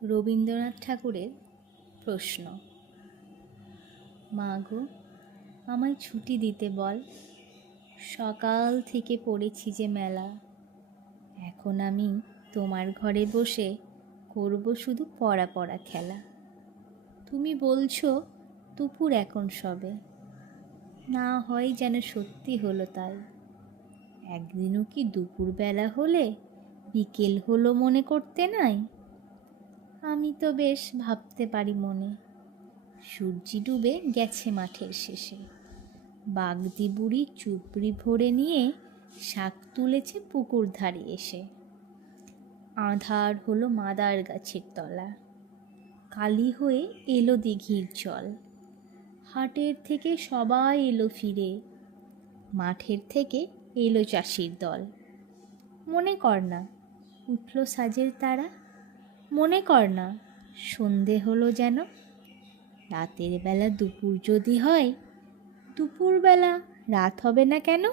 রবীন্দ্রনাথ ঠাকুরের প্রশ্ন। মা গো, আমায় ছুটি দিতে বল, সকাল থেকে পড়েছি যে মেলা। এখন আমি তোমার ঘরে বসে করব শুধু পড়া পড়া খেলা। তুমি বলছো দুপুর এখন সবে, না হয় যেন সত্যি হলো তাই। একদিনও কি দুপুরবেলা হলে বিকেল হলো মনে করতে নাই? আমি তো বেশ ভাবতে পারি মনে, সূর্যি ডুবে গেছে মাঠের শেষে। বাগদি বুড়ি চুবড়ি ভরে নিয়ে শাক তুলেছে পুকুর ধারে এসে। আঁধার হলো মাদার গাছের তলা, কালি হয়ে এলো দিঘির জল। হাটের থেকে সবাই এলো ফিরে, মাঠের থেকে এলো চাষির দল। মনে কর না উঠল সাজের তারা, মনে কর না সন্ধে হলো যেন। রাতের বেলা দুপুর যদি হয়, দুপুরবেলা রাত হবে না কেন?